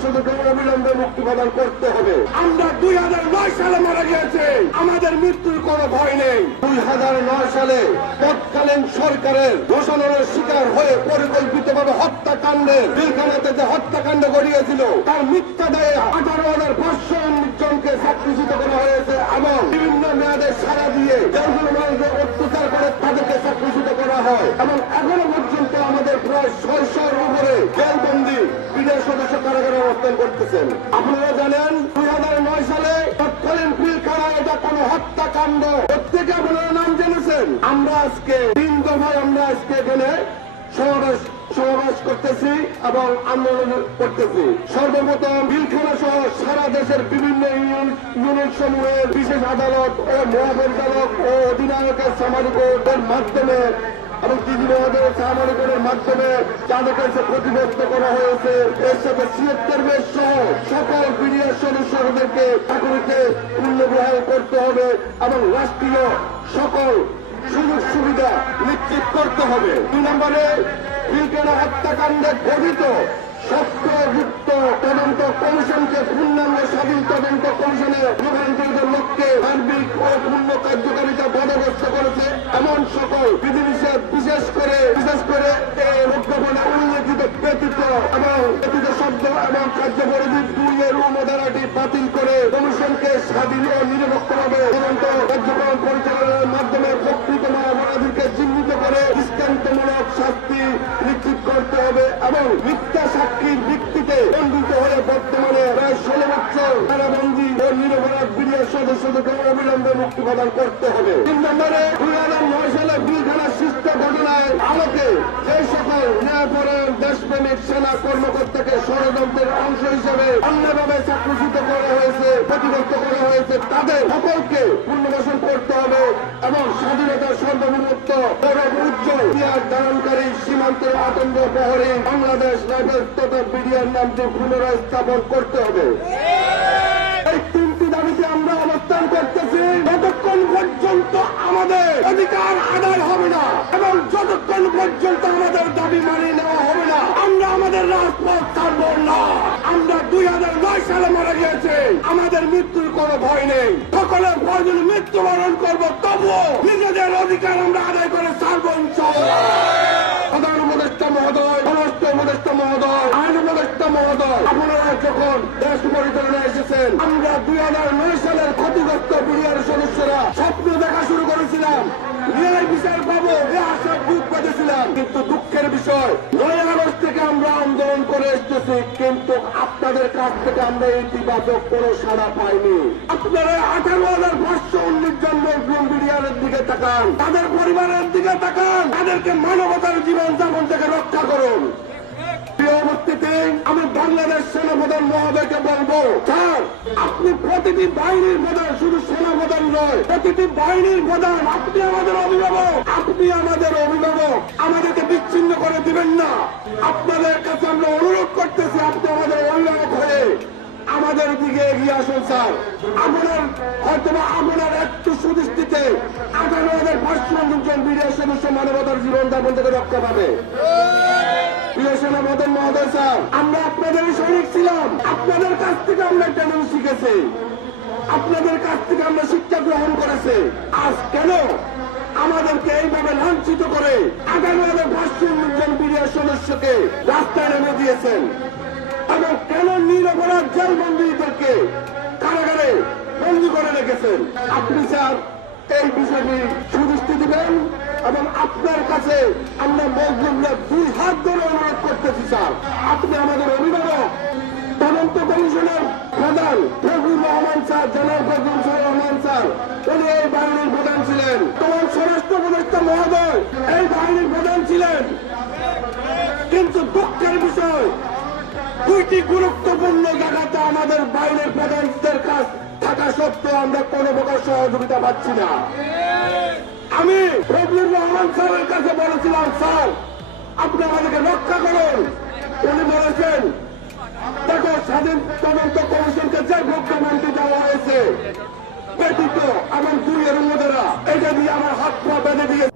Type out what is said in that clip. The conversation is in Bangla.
সদস্যদেরকে অবিলম্বে মুক্তি প্রদান করতে হবে। আমরা 2009 সালে মারা গিয়েছে, আমাদের মৃত্যুর কোনো ভয় নেই। 2009 সালে তৎকালীন সরকারের ঘোষণার শিকার হয়ে পরিকল্পিতভাবে হত্যাকাণ্ডের পিলখানাতে যে হত্যাকাণ্ড ঘটিয়েছিল তার মিথ্যা দায়ে 18,519 জনকে চাকরিচ্যুত করা হয়েছে এবং বিভিন্ন মেয়াদে সাড়া দিয়ে যেগুলো মানুষের অত্যাচার করে তাদেরকে চাকরিচ্যুত করা হয় এবং এখনো পর্যন্ত আমাদের প্রায় 600-এর উপরে জেলবন্দি বিডিআর সদস্য কারাগারে অবস্থান করতেছেন। আপনারা জানেন 2009 সালে তৎকালীন পিলখানা এটা কোন হত্যাকাণ্ড। প্রত্যেকে আপনারা নাম জেনেছেন। আমরা আজকে 3 দফায় আমরা আজকে এখানে সমাবেশ করতেছি এবং আন্দোলন করতেছি। সর্বপ্রথম পিলখানা সহ সারা দেশের বিভিন্ন ইউনিট সমূহের বিশেষ আদালত ও মহাপরিচালক ও অধিনায়কের সামরিক কোর্টের মাধ্যমে এবং ডিজি মহোদয়ের সামরিকের মাধ্যমে যাদের কাছে ক্ষতিগ্রস্ত করা হয়েছে এর সাথে 76 বেশ সহ সকল বিডিআর সদস্যদেরকে চাকরিতে পুনর্বহাল করতে হবে এবং রাষ্ট্রীয় সকল সুযোগ সুবিধা নিশ্চিত করতে হবে। 2 নম্বরে পিলখানা হত্যাকাণ্ডে গঠিত সত্যযুক্ত তদন্ত কমিশনকে পূর্ণাঙ্গ স্বাধীন তদন্ত কমিশনে রূপান্তরিতের লক্ষ্যে সার্বিক ও পূর্ণ কার্যকারিতা বাধাগ্রস্ত করেছে এমন সকল বিধিনিষেধ বিশেষ করে এই প্রজ্ঞাপনে উল্লেখিত ব্যতীত এবং ব্যতীত শব্দ এবং কার্যপরিধি 2-এর ধারাটি বাতিল করে কমিশনকে স্বাধীন ও নিরপেক্ষভাবে তদন্ত কার্যক্রম পরিচালনার মাধ্যমে প্রকৃত অপরাধীকে চিহ্নিত করে দৃষ্টান্তমূলক শাস্তি নিশ্চিত করতে হবে এবং মিথ্যা সাক্ষীর ভিত্তিতে দণ্ডিত হয়ে বর্তমানে প্রায় 16 বছর কারাবন্দী ও নিরপরাধ বিডিআর সদস্যদেরকে অবিলম্বে মুক্তি প্রদান করতে হবে। 3 নম্বরে 2009 সালে পিলখানার সৃষ্ট ঘটনায় আলোকে যে সকল ন্যায়পরায়ণ দেশপ্রেমিক সেনা কর্মকর্তাকে ষড়যন্ত্রের অংশ হিসেবে অন্যভাবে চাকরিচ্যুত করা হয়েছে, ক্ষতিগ্রস্ত করা হয়েছে তাদের সকলকে পুনর্বাসন করতে হবে এবং স্বাধীনতার সর্বমুক্ত গৌরব উজ্জ্বল ইতিহাস ধারণকারী সীমান্তের আতঙ্ক প্রহরী বাংলাদেশ রাইফেলস তথা বিডিআর নামটি পুনরায় স্থাপন করতে হবে। এই 3টি দাবিতে আমরা অবস্থান করতেছি যতক্ষণ পর্যন্ত আমাদের অধিকার আদায় হবে না এবং যতক্ষণ পর্যন্ত আমাদের দাবি মানিয়ে নেওয়া হবে না আমরা আমাদের রাজপথ ছাড়ব না। আমরা 2009 সালে মারা গিয়েছে, আমাদের মৃত্যুর কোনো ভয় নেই। সকলের প্রয়োজনে মৃত্যুবরণ করবো, তবুও নিজেদের অধিকার আমরা আদায় করে ছাড়ব ইনশাআল্লাহ। সাধারণ উপদেষ্টা মহোদয়, সমস্ত উপদেষ্টা মহোদয়, আইন উপদেষ্টা মহোদয়, আপনারা যখন দেশ পরিচালনায় এসেছেন আমরা 2009 সালের ক্ষতিগ্রস্ত বিডিআর সদস্যরা স্বপ্ন দেখা শুরু করেছিলাম, ন্যায় বিচার পাবো এ আশা বুক পেতেছিলাম। কিন্তু দুঃখের বিষয় 9 আগস্ট থেকে আমরা আন্দোলন করে এসেছি, কিন্তু আপনাদের কাছ থেকে আমরা ইতিবাচক কোনো সাড়া পাইনি। আপনারা 18,519 জন মুসলিম বিডিআরের দিকে তাকান, তাদের পরিবারের দিকে তাকান, তাদেরকে মানবতার জীবন যাপন থেকে রক্ষা করুন। প্রিয় উপস্থিতি, আমি বাংলাদেশ সেনাপ্রধান মহোদয়কে বলবো, স্যার আপনি প্রতিটি বাহিনীর প্রধান, শুধু সেনাপ্রধান নয়, প্রতিটি বাহিনীর প্রধান, আপনি আমাদের অভিভাবক, আমাদেরকে বিচ্ছিন্ন করে দিবেন না। আপনাদের কাছে আমরা অনুরোধ করতেছি আপনি আমাদের অভিভাবক হয়ে আমাদের দিকে এগিয়ে আসুন। স্যার আপনার একটু সুদৃষ্টিতে 18,519 জন বিডিআর সদস্য মানবতার জীবন যাপন থেকে রক্ষা পাবে। প্রিয় সেনাপ্রধান মহোদয় স্যার, আমরা আপনাদেরই সৈনিক ছিলাম, আপনাদের কাছ থেকে আমরা একটা জিনিস শিখেছি, আপনাদের কাছ থেকে আমরা শিক্ষা গ্রহণ করেছি। আজ কেন আমাদেরকে এইভাবে লাঞ্ছিত করে 18,519 জন বিডিআর সদস্যকে রাস্তায় নেমে দিয়েছেন এবং কেন নিরপরাধ জেলবন্দীদেরকে কারাগারে বন্দী করে রেখেছেন? আপনি স্যার এই বিষয়টি সুদৃষ্টি দিবেন এবং আপনার কাছে আমরা মজলুমরা 2 হাত ধরে অনুরোধ করতেছি স্যার, আপনি আমাদের অভিভাবক। তদন্ত কমিশনের প্রধান ফজলুর রহমান স্যার, জনাব ফজলুর রহমান স্যার, উনি এই বাহিনীর প্রধান ছিলেন। তোমার স্বরাষ্ট্র উপদেষ্টা মহোদয় এই বাহিনীর প্রধান ছিলেন। কিন্তু দুঃখের বিষয় 2টি গুরুত্বপূর্ণ জায়গাতে আমাদের বাহিনীর প্রধানদের কাছ থাকা সত্ত্বেও আমরা কোন প্রকার সহযোগিতা পাচ্ছি না। আমি ফজলুর রহমান স্যারের কাছে বলেছিলাম, স্যার আপনি আমাদেরকে রক্ষা করুন। উনি বলেছেন, দেখো স্বাধীন তদন্ত কমিশনকে যে ভোগ্যমন্ত্রী দেওয়া হয়েছে ব্যতীত এবং 2-এর অনুমোদনা এটা দিয়ে আমার হাত পা বেঁধে দিয়েছে।